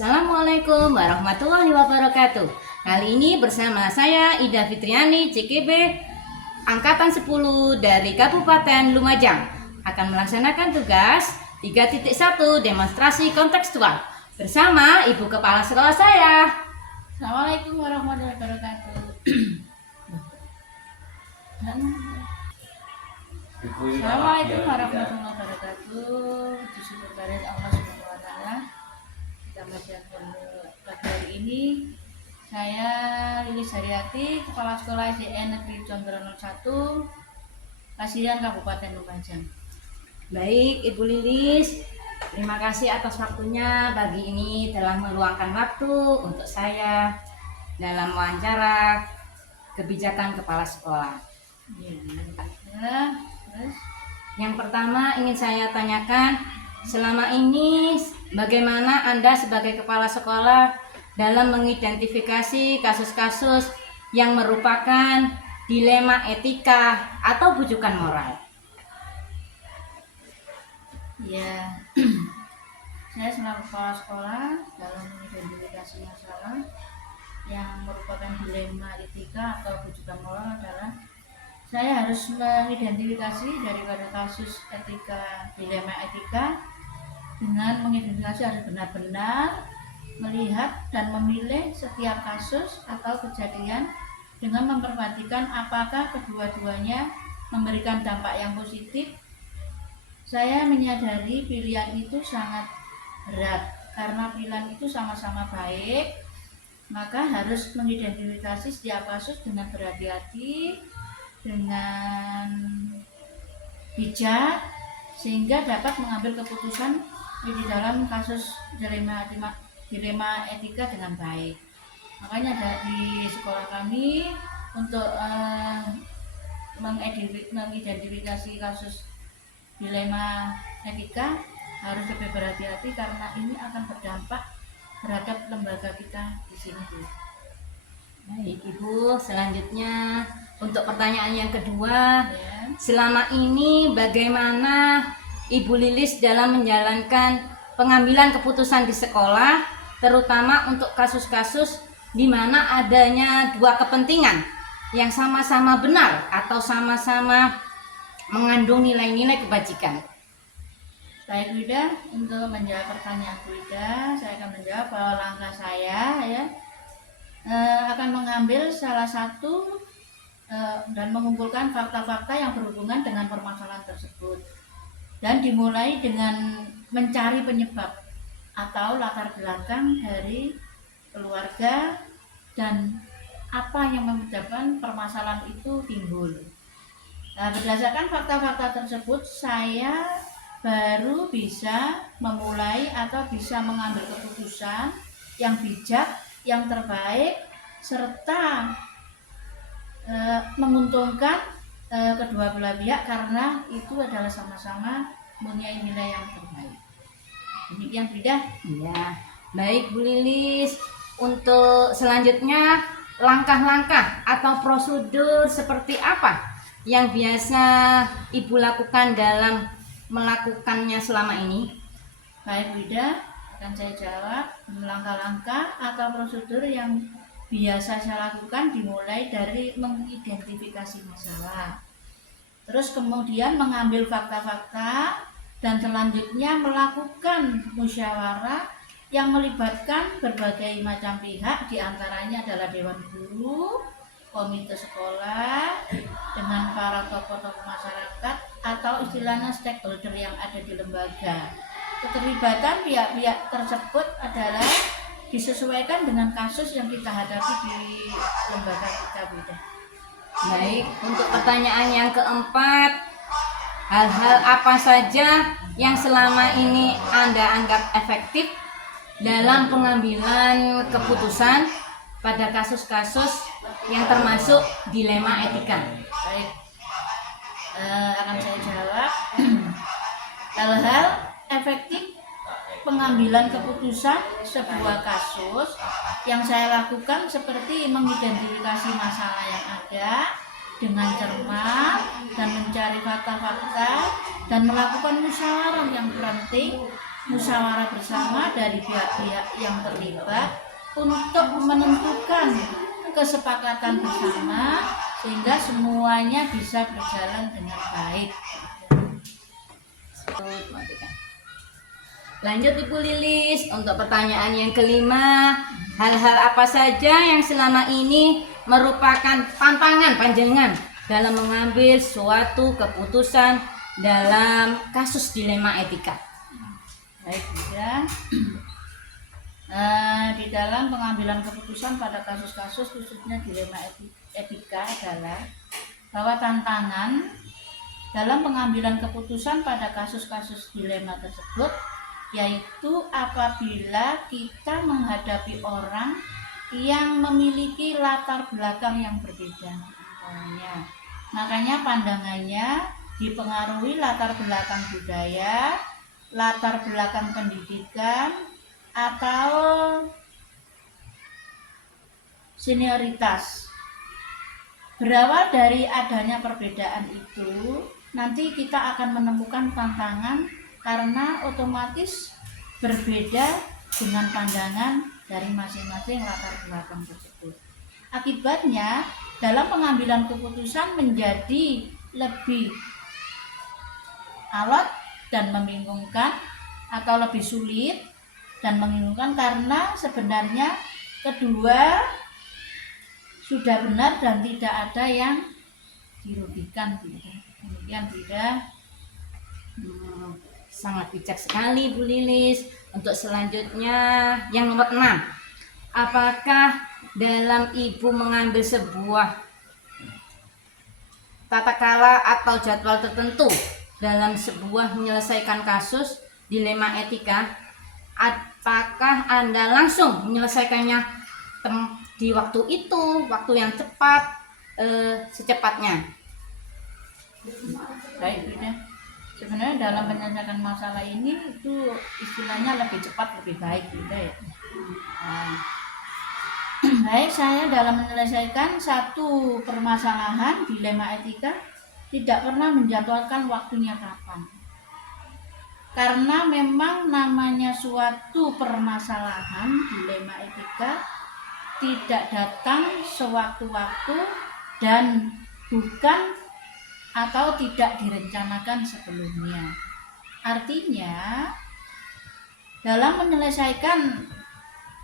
Assalamualaikum warahmatullahi wabarakatuh. Kali ini bersama saya Ida Fitriani, CKB Angkatan 10 dari Kabupaten Lumajang akan melaksanakan tugas 3.1 demonstrasi kontekstual bersama Ibu Kepala Sekolah saya. Assalamualaikum warahmatullahi wabarakatuh. Assalamualaikum warahmatullahi wabarakatuh. Disyukur kepada Allah Subhanahu wa taala. Kita masih pada hari ini saya Lilis Haryati, Kepala Sekolah SDN Negeri Condrono 1, Kasihan Kabupaten Lumajang. Baik, Ibu Lilis, terima kasih atas waktunya. Pagi ini telah meluangkan waktu untuk saya dalam wawancara kebijakan kepala sekolah. Terus Yang pertama ingin saya tanyakan, selama ini bagaimana Anda sebagai kepala sekolah dalam mengidentifikasi kasus-kasus yang merupakan dilema etika atau bujukan moral? ya, saya selaku kepala sekolah dalam mengidentifikasi masalah yang merupakan dilema etika atau bujukan moral adalah saya harus mengidentifikasi daripada kasus etika, dilema etika. Dengan mengidentifikasi harus benar-benar melihat dan memilih setiap kasus atau kejadian dengan memperhatikan apakah kedua-duanya memberikan dampak yang positif. Saya menyadari pilihan itu sangat berat karena pilihan itu sama-sama baik, maka harus mengidentifikasi setiap kasus dengan berhati-hati, dengan bijak, sehingga dapat mengambil keputusan di dalam kasus dilema etika dengan baik. Makanya di sekolah kami untuk mengidentifikasi kasus dilema etika harus lebih berhati-hati karena ini akan berdampak terhadap lembaga kita di sini, Bu. Baik, Ibu, selanjutnya untuk pertanyaan yang kedua, Ya. selama ini bagaimana Ibu Lilis dalam menjalankan pengambilan keputusan di sekolah, terutama untuk kasus-kasus di mana adanya dua kepentingan yang sama-sama benar atau sama-sama mengandung nilai-nilai kebajikan? Baik, Wida, untuk menjawab pertanyaan Wida, saya akan menjawab bahwa langkah saya akan mengambil salah satu dan mengumpulkan fakta-fakta yang berhubungan dengan permasalahan tersebut, dan dimulai dengan mencari penyebab atau latar belakang dari keluarga dan apa yang menyebabkan permasalahan itu timbul. Nah, berdasarkan fakta-fakta tersebut, saya baru bisa memulai atau bisa mengambil keputusan yang bijak, yang terbaik, serta menguntungkan kedua belah pihak karena itu adalah sama-sama mempunyai nilai yang terbaik. Demikian, Frida. Ya, baik Bu Lilis. Untuk selanjutnya, langkah-langkah atau prosedur seperti apa yang biasa Ibu lakukan dalam melakukannya selama ini? Baik, Frida, akan saya jawab. Langkah-langkah atau prosedur yang biasa saya lakukan dimulai dari mengidentifikasi masalah, terus kemudian mengambil fakta-fakta, dan selanjutnya melakukan musyawarah yang melibatkan berbagai macam pihak, diantaranya adalah Dewan Guru, komite sekolah, dengan para tokoh-tokoh masyarakat atau istilahnya stakeholder yang ada di lembaga. Keterlibatan pihak-pihak tersebut adalah disesuaikan dengan kasus yang kita hadapi di lembaga kita, Bida. Baik, untuk pertanyaan yang keempat, hal-hal apa saja yang selama ini Anda anggap efektif dalam pengambilan keputusan pada kasus-kasus yang termasuk dilema etika? Baik, akan saya jawab. Hal-hal efektif pengambilan keputusan sebuah kasus yang saya lakukan seperti mengidentifikasi masalah yang ada dengan cermat dan mencari fakta-fakta dan melakukan musyawarah yang penting musyawarah bersama dari pihak-pihak yang terlibat untuk menentukan kesepakatan bersama sehingga semuanya bisa berjalan dengan baik. Lanjut Ibu Lilis, untuk pertanyaan yang kelima, hal-hal apa saja yang selama ini merupakan tantangan panjenengan dalam mengambil suatu keputusan dalam kasus dilema etika? Baik, ya. Di dalam pengambilan keputusan pada kasus-kasus khususnya dilema etika adalah bahwa tantangan dalam pengambilan keputusan pada kasus-kasus dilema tersebut yaitu apabila kita menghadapi orang yang memiliki latar belakang yang berbeda. Makanya pandangannya dipengaruhi latar belakang budaya, latar belakang pendidikan, atau senioritas. Berawal dari adanya perbedaan itu, nanti kita akan menemukan tantangan karena otomatis berbeda dengan pandangan dari masing-masing latar belakang tersebut. Akibatnya, dalam pengambilan keputusan menjadi lebih alot dan membingungkan atau lebih sulit dan membingungkan karena sebenarnya kedua sudah benar dan tidak ada yang dirugikan. Demikian tidak. Sangat bijak sekali Bu Lilis. Untuk selanjutnya yang nomor 6, apakah dalam Ibu mengambil sebuah tata cara atau jadwal tertentu dalam sebuah menyelesaikan kasus dilema etika, apakah Anda langsung menyelesaikannya di waktu itu, waktu yang cepat, secepatnya? Baik, ya. Sebenarnya dalam menyelesaikan masalah ini itu istilahnya lebih cepat lebih baik, ya. Baik, saya dalam menyelesaikan satu permasalahan dilema etika tidak pernah menjadwalkan waktunya kapan. Karena memang namanya suatu permasalahan dilema etika tidak datang sewaktu-waktu dan bukan atau tidak direncanakan sebelumnya. Artinya dalam menyelesaikan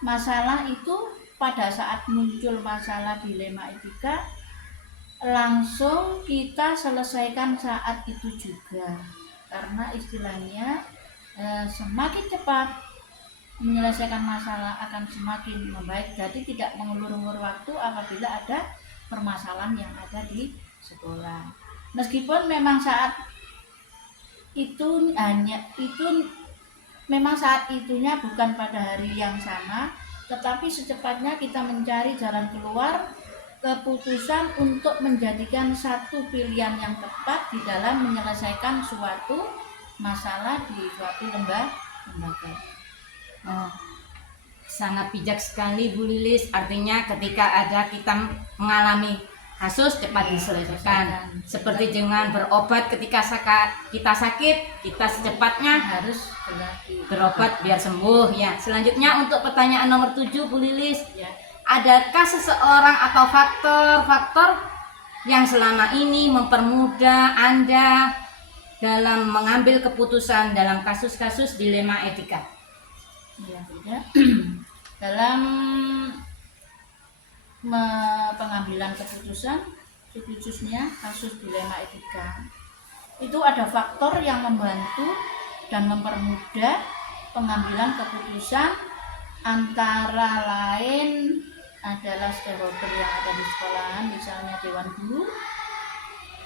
masalah itu pada saat muncul masalah dilema etika langsung kita selesaikan saat itu juga, karena istilahnya semakin cepat menyelesaikan masalah akan semakin membaik. Jadi tidak mengulur-ulur waktu apabila ada permasalahan yang ada di sekolah. Meskipun memang saat itu memang saat itunya bukan pada hari yang sama, tetapi secepatnya kita mencari jalan keluar keputusan untuk menjadikan satu pilihan yang tepat di dalam menyelesaikan suatu masalah di suatu lembaga. Oh, sangat bijak sekali Bu Lilis. Artinya ketika ada kita mengalami kasus cepat diselesaikan. Seperti dengan berobat ketika kita sakit, kita secepatnya harus berobat biar sembuh ya. Selanjutnya untuk pertanyaan nomor 7 Bu Lilis, ya. Adakah seseorang atau faktor-faktor yang selama ini mempermudah Anda dalam mengambil keputusan dalam kasus-kasus dilema etika? Ya, tidak. Dalam pengambilan keputusan khususnya kasus dilema etika itu ada faktor yang membantu dan mempermudah pengambilan keputusan, antara lain adalah stakeholder yang ada di sekolahan, misalnya dewan guru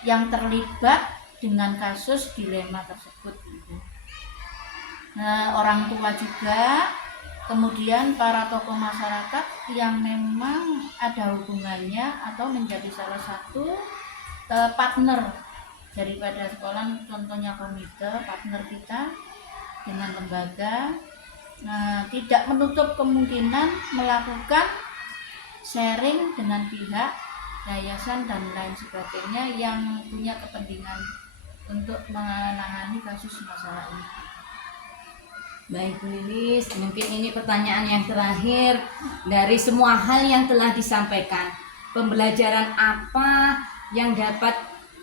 yang terlibat dengan kasus dilema tersebut. Orang tua juga, kemudian para tokoh masyarakat yang memang ada hubungannya atau menjadi salah satu partner daripada sekolah, contohnya komite partner kita dengan lembaga. Tidak menutup kemungkinan melakukan sharing dengan pihak yayasan dan lain sebagainya yang punya kepentingan untuk menangani kasus masalah ini. Baik Bu Lilis, mungkin ini pertanyaan yang terakhir dari semua hal yang telah disampaikan. Pembelajaran apa yang dapat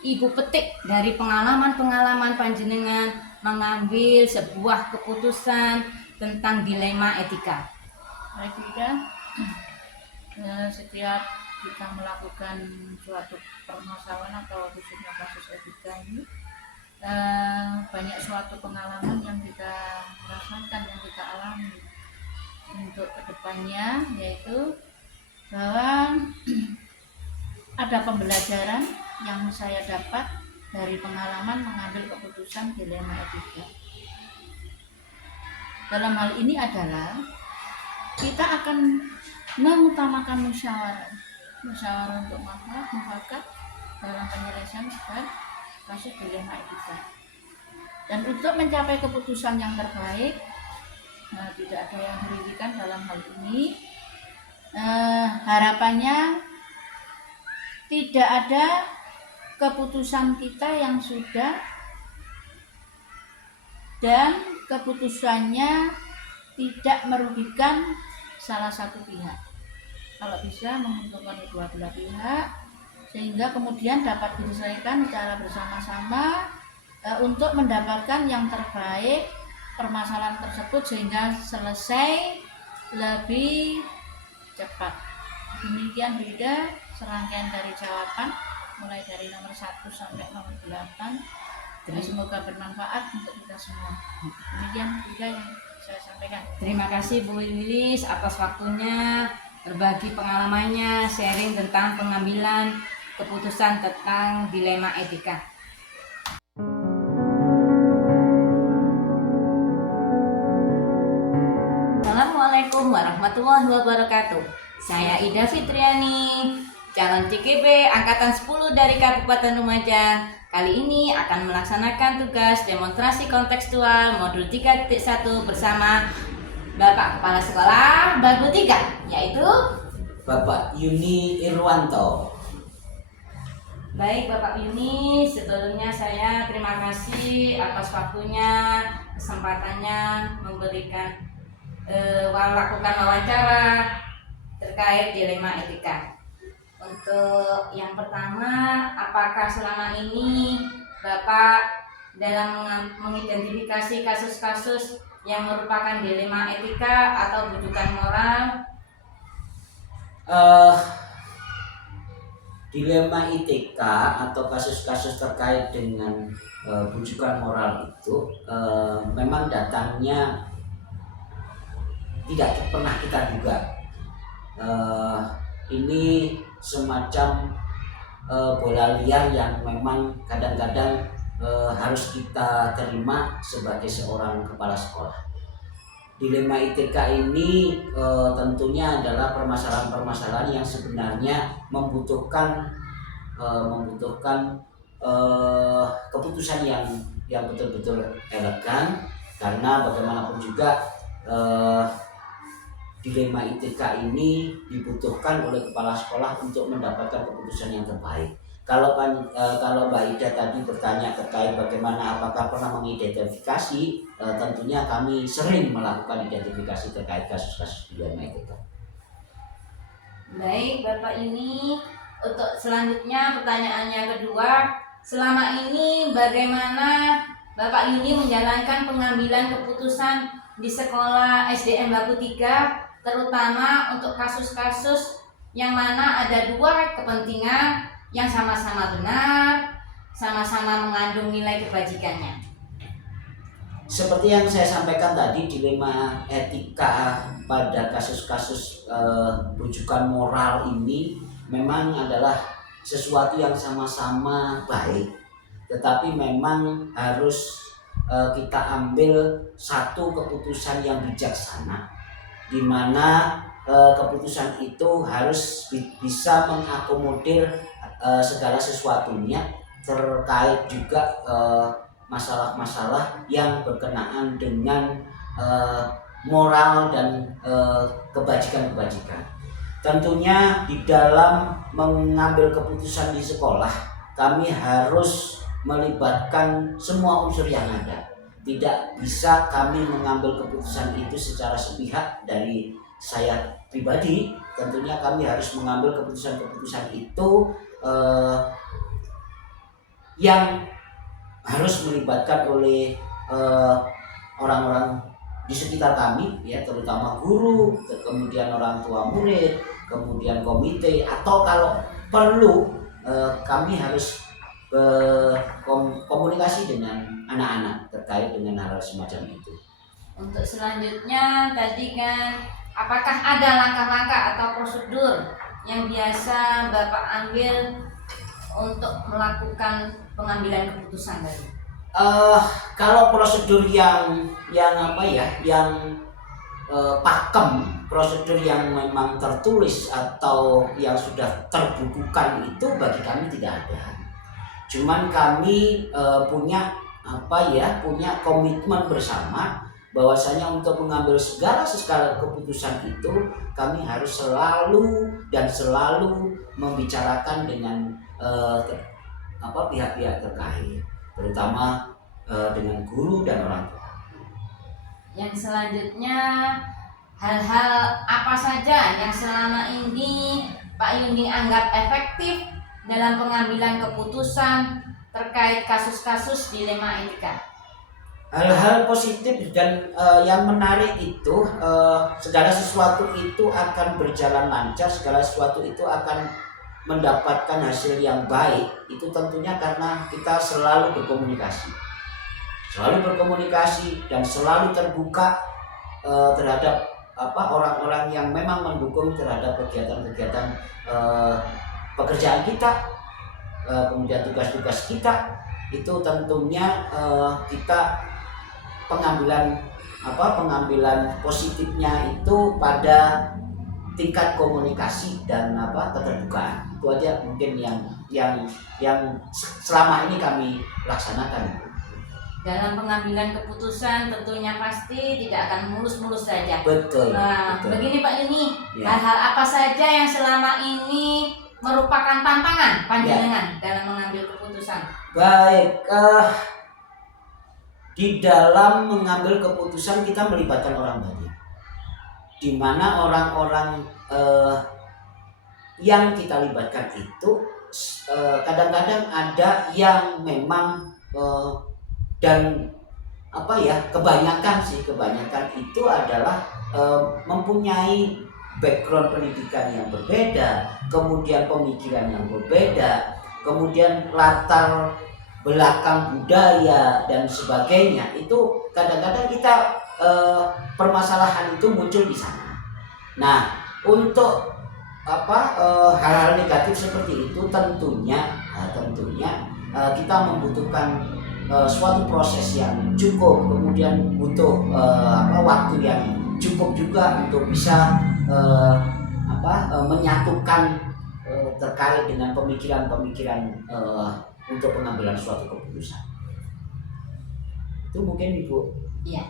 Ibu petik dari pengalaman-pengalaman panjenengan mengambil sebuah keputusan tentang dilema etika? Baik Wida, setiap kita melakukan suatu permasalahan atau khususnya kasus etika ini, banyak suatu pengalaman yang kita rasakan, yang kita alami untuk kedepannya, yaitu bahwa ada pembelajaran yang saya dapat dari pengalaman mengambil keputusan dilema etika. Dalam hal ini adalah kita akan mengutamakan musyawarah untuk mufakat dalam penyelesaian kasus dilema etika, dan untuk mencapai keputusan yang terbaik. Tidak ada yang dirugikan dalam hal ini. Harapannya tidak ada keputusan kita yang sudah dan keputusannya tidak merugikan salah satu pihak, kalau bisa menguntungkan kedua belah pihak, sehingga kemudian dapat diselesaikan secara bersama-sama untuk mendapatkan yang terbaik permasalahan tersebut, sehingga selesai lebih cepat. Demikian Bida serangkaian dari jawaban mulai dari nomor 1 sampai nomor 8. Semoga bermanfaat untuk kita semua. Demikian Bida yang saya sampaikan. Terima kasih Bu Lilis atas waktunya, berbagi pengalamannya, sharing tentang pengambilan keputusan tentang dilema etika. Assalamualaikum warahmatullahi wabarakatuh. Saya Ida Fitriani, calon CKB Angkatan 10 dari Kabupaten Lumajang. Kali ini akan melaksanakan tugas demonstrasi kontekstual modul 3.1 bersama Bapak Kepala Sekolah Bagu 3, yaitu Bapak Yuni Irwanto. Baik Bapak Yuni, sebelumnya saya terima kasih atas waktunya, kesempatannya memberikan melakukan wawancara terkait dilema etika. Untuk yang pertama, apakah selama ini Bapak dalam mengidentifikasi kasus-kasus yang merupakan dilema etika atau bujukan moral? Dilema etika atau kasus-kasus terkait dengan bujukan moral itu memang datangnya tidak pernah kita duga. Ini semacam bola liar yang memang kadang-kadang harus kita terima sebagai seorang kepala sekolah. Dilema etika ini tentunya adalah permasalahan-permasalahan yang sebenarnya membutuhkan keputusan yang betul-betul elegan, karena bagaimanapun juga dilema etika ini dibutuhkan oleh kepala sekolah untuk mendapatkan keputusan yang terbaik. Kalau Mbak Ida tadi bertanya terkait bagaimana apakah pernah mengidentifikasi, tentunya kami sering melakukan identifikasi terkait kasus-kasus dilema etika. Baik Bapak ini, untuk selanjutnya pertanyaan yang kedua, selama ini bagaimana Bapak Yuni menjalankan pengambilan keputusan di sekolah SDN Bagu 3, terutama untuk kasus-kasus yang mana ada dua kepentingan yang sama-sama benar, sama-sama mengandung nilai kebajikannya? Seperti yang saya sampaikan tadi, dilema etika pada kasus-kasus bujukan moral ini memang adalah sesuatu yang sama-sama baik, tetapi memang harus kita ambil satu keputusan yang bijaksana, di mana keputusan itu harus bisa mengakomodir segala sesuatunya, terkait juga masalah-masalah yang berkenaan dengan moral dan kebajikan-kebajikan. Tentunya di dalam mengambil keputusan di sekolah, kami harus melibatkan semua unsur yang ada, tidak bisa kami mengambil keputusan itu secara sepihak. Dari saya pribadi, tentunya kami harus mengambil keputusan-keputusan itu yang harus melibatkan oleh orang-orang di sekitar kami, ya, terutama guru, kemudian orang tua murid, kemudian komite, atau kalau perlu kami harus berkomunikasi dengan anak-anak terkait dengan hal semacam itu. Untuk selanjutnya tadi kan, apakah ada langkah-langkah atau prosedur yang biasa Bapak ambil untuk melakukan pengambilan keputusan tadi? Kalau prosedur yang pakem, prosedur yang memang tertulis atau yang sudah terbukukan itu bagi kami tidak ada. Cuman kami punya komitmen bersama bahwasanya untuk mengambil segala keputusan itu kami harus selalu membicarakan dengan pihak-pihak terkait, terutama dengan guru dan orang tua. Yang selanjutnya, hal-hal apa saja yang selama ini Pak Yuni anggap efektif dalam pengambilan keputusan terkait kasus-kasus dilema etika? Hal-hal positif dan yang menarik itu, segala sesuatu itu akan berjalan lancar, segala sesuatu itu akan mendapatkan hasil yang baik. Itu tentunya karena kita selalu berkomunikasi dan selalu terbuka terhadap orang-orang yang memang mendukung terhadap kegiatan-kegiatan pekerjaan kita, kemudian tugas-tugas kita. Itu tentunya kita pengambilan positifnya itu pada tingkat komunikasi dan keterbukaan. Itu aja mungkin yang selama ini kami laksanakan. Dalam pengambilan keputusan tentunya pasti tidak akan mulus-mulus saja. Betul. Betul. Begini Pak Yuni, Ya. hal-hal apa saja yang selama ini merupakan tantangan panjenengan dalam mengambil keputusan? Baik, di dalam mengambil keputusan kita melibatkan orang banyak, di mana orang-orang yang kita libatkan itu kadang-kadang ada yang memang dan kebanyakan itu adalah mempunyai background pendidikan yang berbeda, kemudian pemikiran yang berbeda, kemudian latar belakang budaya dan sebagainya. Itu kadang-kadang kita permasalahan itu muncul di sana. Nah, untuk hal-hal negatif seperti itu tentunya kita membutuhkan suatu proses yang cukup, kemudian butuh waktu yang cukup juga untuk bisa menyatukan terkait dengan pemikiran-pemikiran untuk pengambilan suatu keputusan. Itu mungkin Ibu. Iya.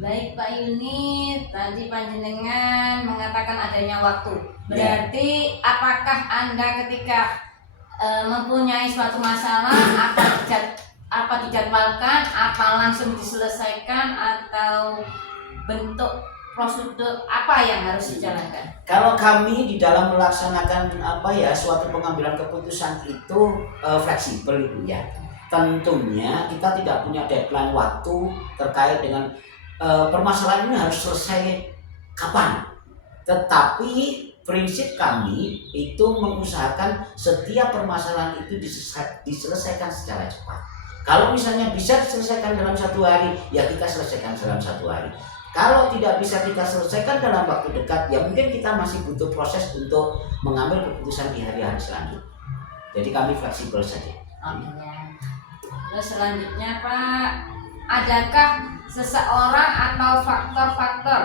Baik Pak Yuni, tadi panjenengan mengatakan adanya waktu. Berarti apakah Anda ketika mempunyai suatu masalah apa dijadwalkan, apa langsung diselesaikan, atau bentuk prosedur apa yang harus dijalankan? Kalau kami di dalam melaksanakan suatu pengambilan keputusan itu fleksibel Ibu ya. Tentunya kita tidak punya deadline waktu terkait dengan permasalahan ini harus selesai kapan. Tetapi prinsip kami itu mengusahakan setiap permasalahan itu diselesaikan secara cepat. Kalau misalnya bisa diselesaikan dalam 1 hari, ya kita selesaikan dalam 1 hari. Kalau tidak bisa kita selesaikan dalam waktu dekat, ya mungkin kita masih butuh proses untuk mengambil keputusan di hari-hari selanjutnya. Jadi kami fleksibel saja. Terus selanjutnya Pak, adakah seseorang atau faktor-faktor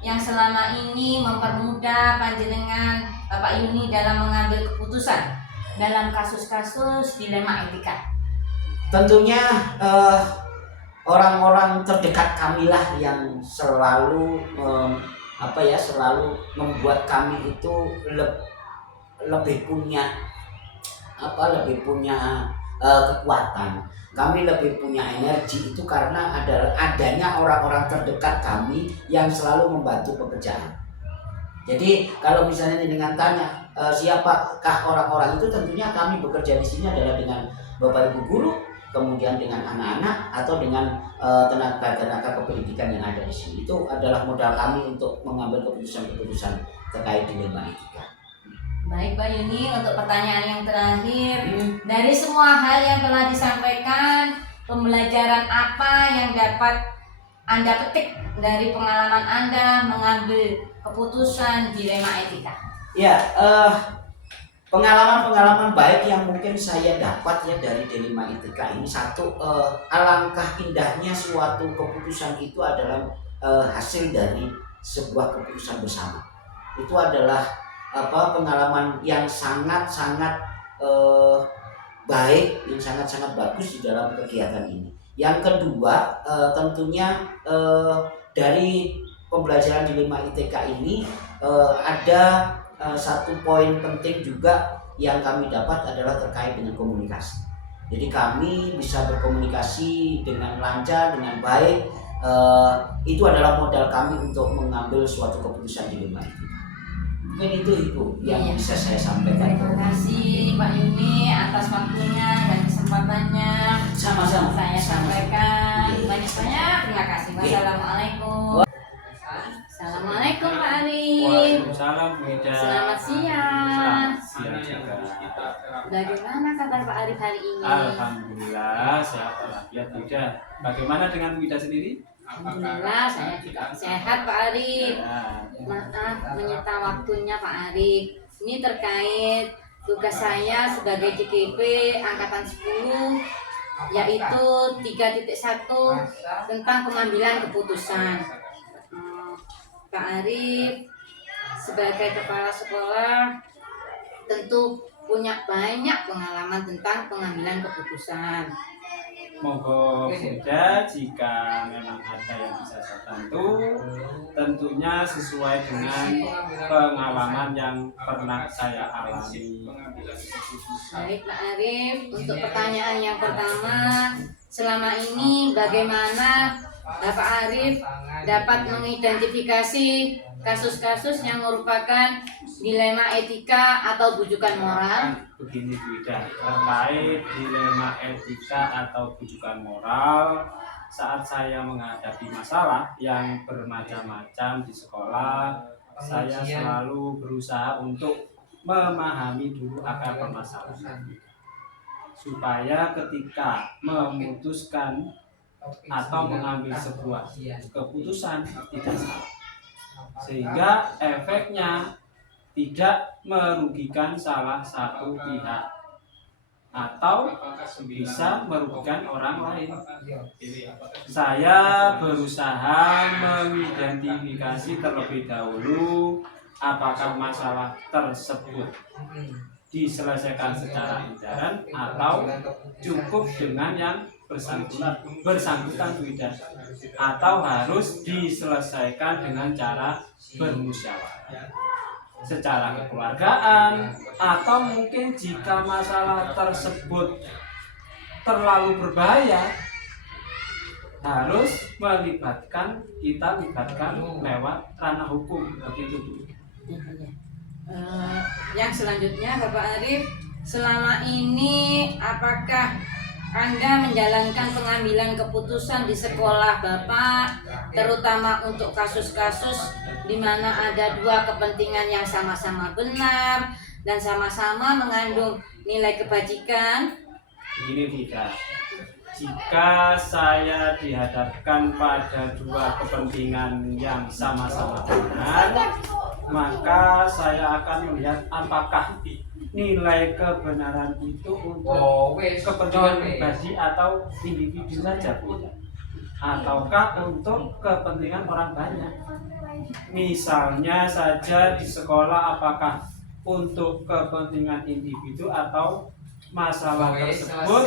yang selama ini mempermudah panjenengan Bapak Yuni dalam mengambil keputusan dalam kasus-kasus dilema etika? Tentunya orang-orang terdekat kamilah yang selalu membuat kami itu lebih punya kekuatan, kami lebih punya energi itu karena adanya orang-orang terdekat kami yang selalu membantu pekerjaan. Jadi kalau misalnya dengan tanya siapakah orang-orang itu, tentunya kami bekerja di sini adalah dengan Bapak Ibu guru, kemudian dengan anak-anak atau dengan tenaga kependidikan yang ada di sini. Itu adalah modal kami untuk mengambil keputusan-keputusan terkait dilema etika. Baik Mbak Yuni, untuk pertanyaan yang terakhir, dari semua hal yang telah disampaikan, pembelajaran apa yang dapat Anda petik dari pengalaman Anda mengambil keputusan dilema etika? Ya, pengalaman-pengalaman baik yang mungkin saya dapat ya dari dilema etika ini, satu, alangkah indahnya suatu keputusan itu adalah hasil dari sebuah keputusan bersama. Itu adalah pengalaman yang sangat-sangat baik, yang sangat-sangat bagus di dalam kegiatan ini. Yang kedua, tentunya dari pembelajaran dilema ITK ini ada satu poin penting juga yang kami dapat adalah terkait dengan komunikasi. Jadi kami bisa berkomunikasi dengan lancar, dengan baik. Itu adalah modal kami untuk mengambil suatu keputusan dilema ITK. Mungkin itu Ibu yang bisa saya sampaikan. Terima kasih Pak Yuni atas waktunya dan kesempatannya. Sama-sama. Saya sampaikan banyak-banyak terima kasih. Wassalamualaikum. Assalamualaikum Pak Arif. Waalaikumsalam Bu Ida. Selamat siang. Selamat siang juga. Bagaimana kabar Pak Arif hari ini? Alhamdulillah sehat walafiat Bu Ida. Bagaimana dengan Bu Ida sendiri? Alhamdulillah saya juga sehat Pak Arif. Maaf menyita waktunya Pak Arif. Ini terkait tugas saya sebagai JKP Angkatan 10, yaitu 3.1 tentang pengambilan keputusan. Pak Arif sebagai kepala sekolah tentu punya banyak pengalaman tentang pengambilan keputusan. Monggo Bu Ida, jika memang ada yang bisa saya bantu, tentunya sesuai dengan pengalaman yang pernah saya alami. Baik Pak Arif, untuk pertanyaan yang pertama, selama ini bagaimana Bapak Arif dapat mengidentifikasi kasus-kasus yang merupakan dilema etika atau bujukan moral? Begini Bu Ida, terkait dilema etika atau bujukan moral, saat saya menghadapi masalah yang bermacam-macam di sekolah, saya selalu berusaha untuk memahami dulu akar permasalahan, supaya ketika memutuskan atau mengambil sebuah keputusan tidak salah, sehingga efeknya tidak merugikan salah satu pihak atau bisa merugikan orang lain. Saya berusaha mengidentifikasi terlebih dahulu apakah masalah tersebut diselesaikan secara intern atau cukup dengan yang bersangkutan tidak, atau harus diselesaikan dengan cara bermusyawarah secara kekeluargaan, atau mungkin jika masalah tersebut terlalu berbahaya harus kita libatkan lewat ranah hukum, begitu Bu. Yang selanjutnya Bapak Arif, selama ini apakah Anda menjalankan pengambilan keputusan di sekolah Bapak, terutama untuk kasus-kasus di mana ada dua kepentingan yang sama-sama benar dan sama-sama mengandung nilai kebajikan? Begini tidak, jika saya dihadapkan pada dua kepentingan yang sama-sama benar, maka saya akan melihat apakah nilai kebenaran itu untuk kepentingan pribadi atau individu saja, ataukah untuk kepentingan orang banyak. Misalnya saja di sekolah, apakah untuk kepentingan individu atau masalah tersebut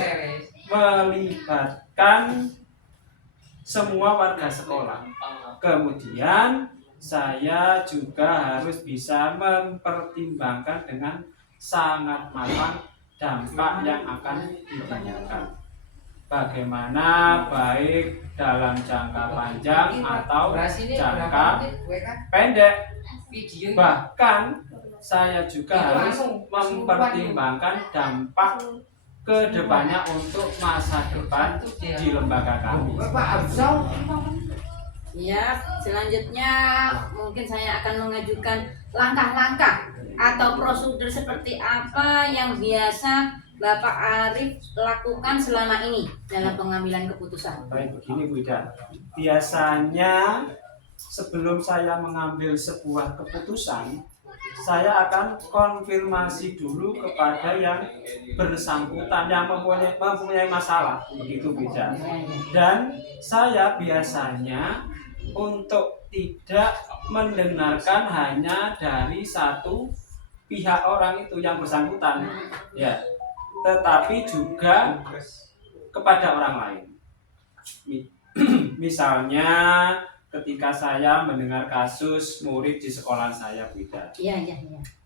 melibatkan semua warga sekolah. Kemudian saya juga harus bisa mempertimbangkan dengan sangat matang dampak yang akan ditimbulkan. Bagaimana baik dalam jangka panjang atau jangka pendek. Bahkan saya juga harus mempertimbangkan dampak ke depannya untuk masa depan di lembaga kami. Ya, selanjutnya mungkin saya akan mengajukan langkah-langkah atau prosedur seperti apa yang biasa Bapak Arif lakukan selama ini dalam pengambilan keputusan. Baik, begini Bu Ida. Biasanya sebelum saya mengambil sebuah keputusan, saya akan konfirmasi dulu kepada yang bersangkutan, yang mempunyai masalah, begitu Bu Ida. Dan saya biasanya untuk tidak mendengarkan hanya dari satu pihak orang itu yang bersangkutan, ya, tetapi juga kepada orang lain. Misalnya ketika saya mendengar kasus murid di sekolah saya, Bu Ida. Iya.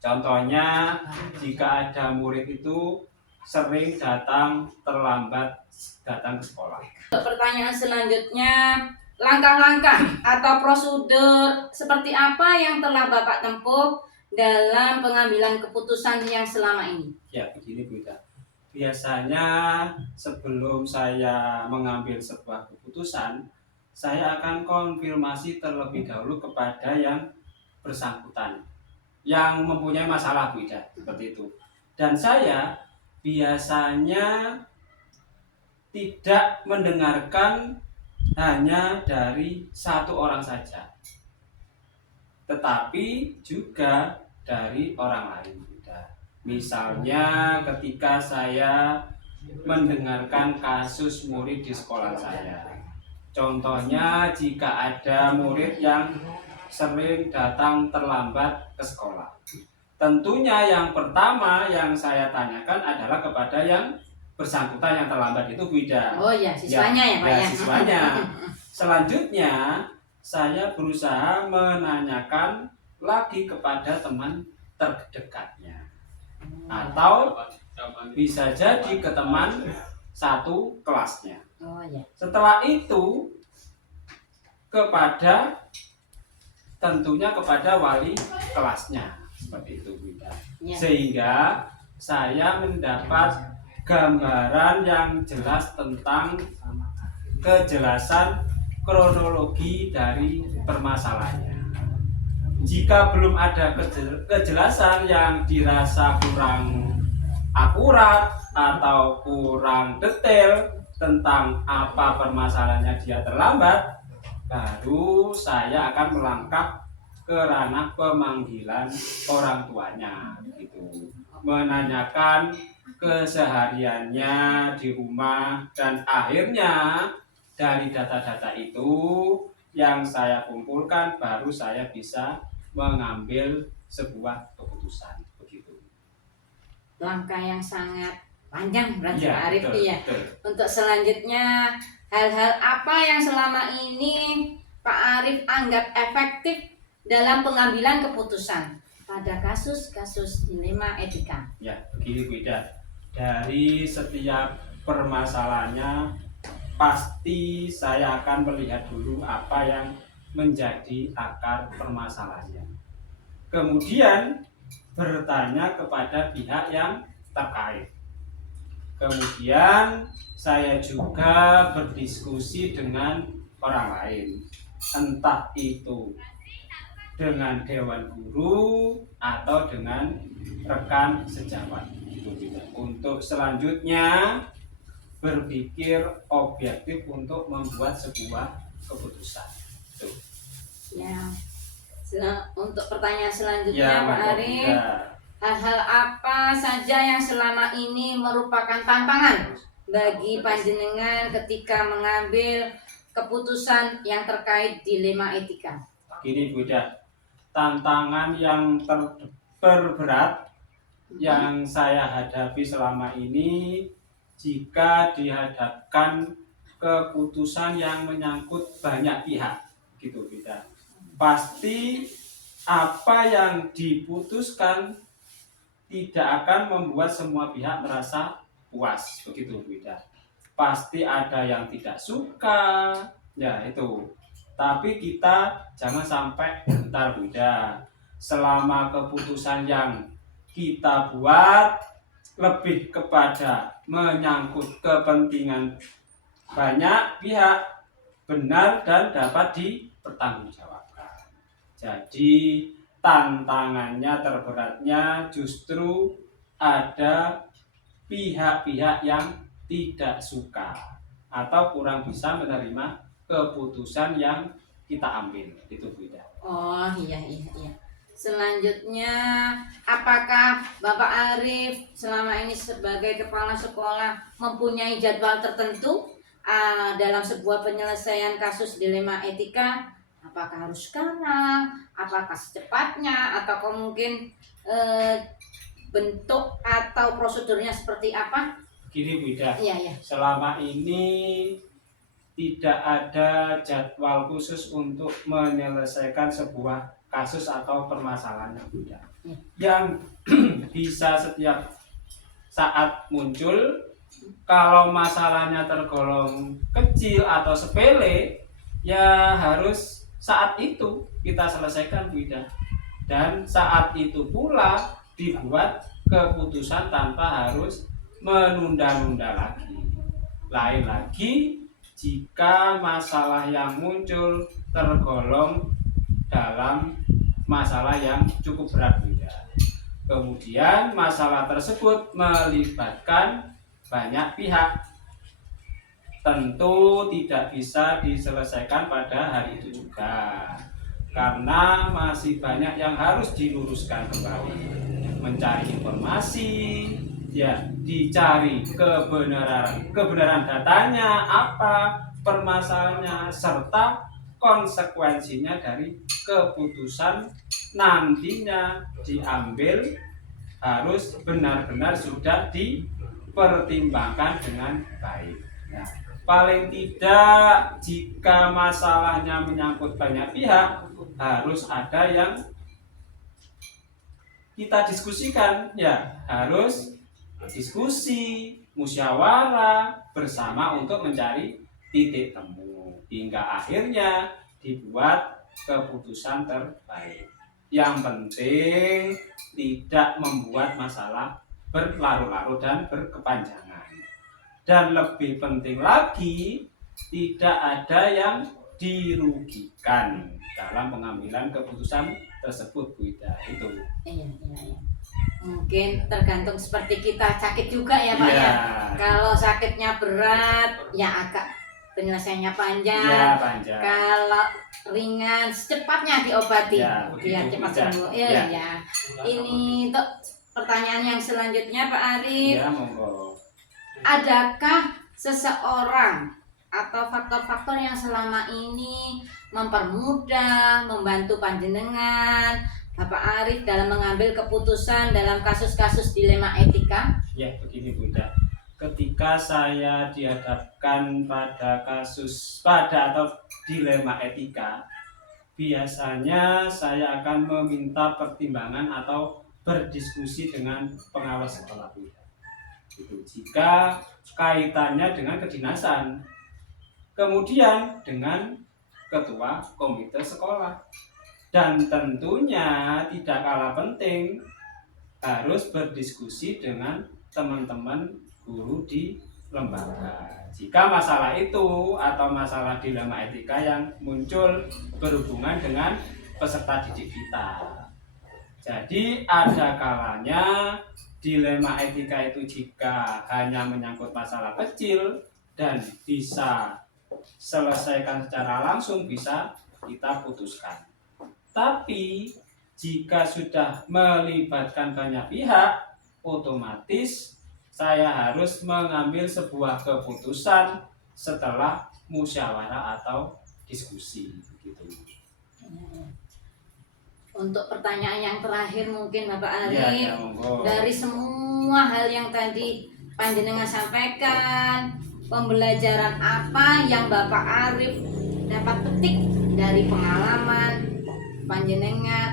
Contohnya jika ada murid itu sering datang terlambat datang ke sekolah. Untuk pertanyaan selanjutnya, langkah-langkah atau prosedur seperti apa yang telah Bapak tempuh dalam pengambilan keputusan yang selama ini? Ya, begini Bu Ida. Biasanya sebelum saya mengambil sebuah keputusan, saya akan konfirmasi terlebih dahulu kepada yang bersangkutan, yang mempunyai masalah Bu Ida, seperti itu. Dan saya biasanya tidak mendengarkan hanya dari satu orang saja, tetapi juga dari orang lain. Misalnya ketika saya mendengarkan kasus murid di sekolah saya, contohnya jika ada murid yang sering datang terlambat ke sekolah, tentunya yang pertama yang saya tanyakan adalah kepada yang bersangkutan yang terlambat itu Bu Ida. Oh ya, siswanya ya Pak ya. Siswanya. Selanjutnya saya berusaha menanyakan lagi kepada teman terdekatnya, atau bisa jadi ke teman satu kelasnya. Oh ya. Setelah itu tentunya kepada wali kelasnya, seperti itu Bu Ida. Ya. Sehingga saya mendapat gambaran yang jelas tentang kejelasan kronologi dari permasalahannya. Jika belum ada kejelasan yang dirasa kurang akurat atau kurang detail tentang apa permasalahannya dia terlambat, baru saya akan melangkah ke ranah pemanggilan orang tuanya, gitu. Menanyakan kesehariannya di rumah, dan akhirnya dari data-data itu yang saya kumpulkan baru saya bisa mengambil sebuah keputusan, begitu. Langkah yang sangat panjang berarti Ya, Pak Arif betul, ya. betul. Untuk selanjutnya, hal-hal apa yang selama ini Pak Arif anggap efektif dalam pengambilan keputusan pada kasus-kasus dilema etika? Ya, begini Bu Ida. Dari setiap permasalahannya pasti saya akan melihat dulu apa yang menjadi akar permasalahannya. Kemudian bertanya kepada pihak yang terkait. Kemudian saya juga berdiskusi dengan orang lain, entah itu dengan dewan guru atau dengan rekan sejawat, untuk selanjutnya berpikir objektif untuk membuat sebuah keputusan. Tuh. Ya. Untuk pertanyaan selanjutnya Ya, Pak Arif, hal-hal apa saja yang selama ini merupakan tantangan bagi panjenengan ketika mengambil keputusan yang terkait dilema etika? Gini Bu Ida, tantangan yang terberat yang saya hadapi selama ini jika dihadapkan keputusan yang menyangkut banyak pihak, gitu Bu Ida. Pasti apa yang diputuskan tidak akan membuat semua pihak merasa puas, begitu Bu Ida. Pasti ada yang tidak suka, ya itu. Tapi kita jangan sampai gentar Bu Ida. Selama keputusan yang kita buat lebih kepada menyangkut kepentingan banyak pihak, benar dan dapat dipertanggungjawabkan. Jadi tantangannya terberatnya justru ada pihak-pihak yang tidak suka atau kurang bisa menerima keputusan yang kita ambil. Itu Bu Ida. Oh iya. Selanjutnya, apakah Bapak Arif selama ini sebagai kepala sekolah mempunyai jadwal tertentu dalam sebuah penyelesaian kasus dilema etika? Apakah harus sekarang? Apakah secepatnya? Atau mungkin bentuk atau prosedurnya seperti apa? Gini Bu Ida, Iya. selama ini tidak ada jadwal khusus untuk menyelesaikan sebuah kasus atau permasalahan yang tidak. Yang bisa setiap saat muncul, kalau masalahnya tergolong kecil atau sepele, ya harus saat itu kita selesaikan Bu Ida. Dan saat itu pula dibuat keputusan tanpa harus menunda-nunda lagi. Lain lagi jika masalah yang muncul tergolong dalam masalah yang cukup berat Bu Ida. Kemudian masalah tersebut melibatkan banyak pihak. Tentu tidak bisa diselesaikan pada hari itu juga. Karena masih banyak yang harus diluruskan kembali. Mencari informasi, ya, dicari kebenaran datanya apa, permasalahannya, serta konsekuensinya dari keputusan nantinya diambil harus benar-benar sudah dipertimbangkan dengan baik. Nah, paling tidak jika masalahnya menyangkut banyak pihak, harus ada yang kita diskusikan, ya harus diskusi, musyawarah bersama untuk mencari titik temu hingga akhirnya dibuat keputusan terbaik. Yang penting tidak membuat masalah berlarut-larut dan berkepanjangan. Dan lebih penting lagi, tidak ada yang dirugikan dalam pengambilan keputusan tersebut Bu Ida. Itu. Iya. Mungkin tergantung seperti kita sakit juga ya Pak Iya. ya. Kalau sakitnya berat ya agak penyelesaiannya panjang. Ya, panjang. Kalau ringan secepatnya diobati Ya, biar begitu, cepat bisa. sembuh. Ya. Iya. Ini untuk pertanyaan yang selanjutnya Pak Arif. Ya, monggo. Adakah seseorang atau faktor-faktor yang selama ini mempermudah, membantu panjenengan Bapak Arif dalam mengambil keputusan dalam kasus-kasus dilema etika? Ya, begini Bu Ida. Ketika saya dihadapkan pada atau dilema etika, biasanya saya akan meminta pertimbangan atau berdiskusi dengan pengawas sekolah Bu Ida. Itu jika kaitannya dengan kedinasan, kemudian dengan ketua komite sekolah, dan tentunya tidak kalah penting harus berdiskusi dengan teman-teman guru di lembaga. Jika masalah itu atau masalah dilema etika yang muncul berhubungan dengan peserta didik kita. Jadi ada kalanya dilema etika itu jika hanya menyangkut masalah kecil dan bisa selesaikan secara langsung, bisa kita putuskan. Tapi jika sudah melibatkan banyak pihak, otomatis saya harus mengambil sebuah keputusan setelah musyawarah atau diskusi gitu. Untuk pertanyaan yang terakhir mungkin Bapak Arif, Ya, monggo. dari semua hal yang tadi panjenengan sampaikan, pembelajaran apa yang Bapak Arif dapat petik dari pengalaman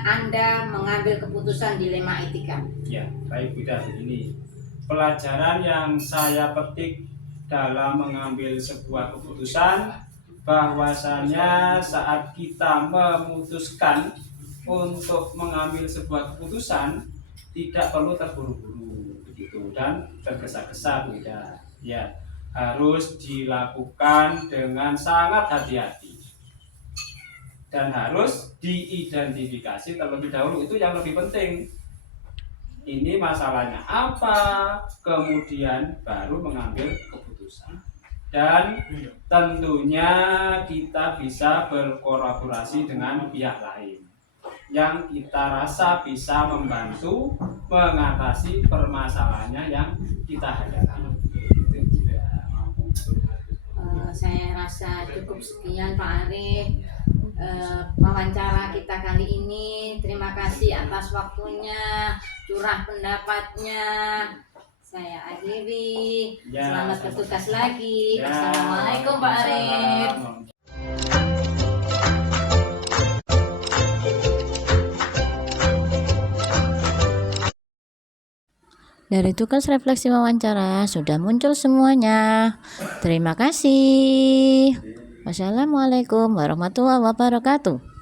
Anda mengambil keputusan dilema etika? Ya, baik Buddha, begini. Pelajaran yang saya petik dalam mengambil sebuah keputusan, bahwasanya saat kita memutuskan untuk mengambil sebuah keputusan tidak perlu terburu-buru begitu dan tergesa-gesa, Buddha. Ya, harus dilakukan dengan sangat hati-hati dan harus diidentifikasi terlebih dahulu, itu yang lebih penting. Ini masalahnya apa, kemudian baru mengambil keputusan. Dan tentunya kita bisa berkolaborasi dengan pihak lain yang kita rasa bisa membantu mengatasi permasalahannya yang kita hadapi. Saya rasa cukup sekian Pak Arif, wawancara kita kali ini. Terima kasih atas waktunya, curah pendapatnya. Saya akhiri. Ya, Selamat bertugas lagi. Ya, Assalamualaikum Pak Arif. Dari tugas refleksi wawancara sudah muncul semuanya. Terima kasih. Wassalamualaikum warahmatullahi wabarakatuh.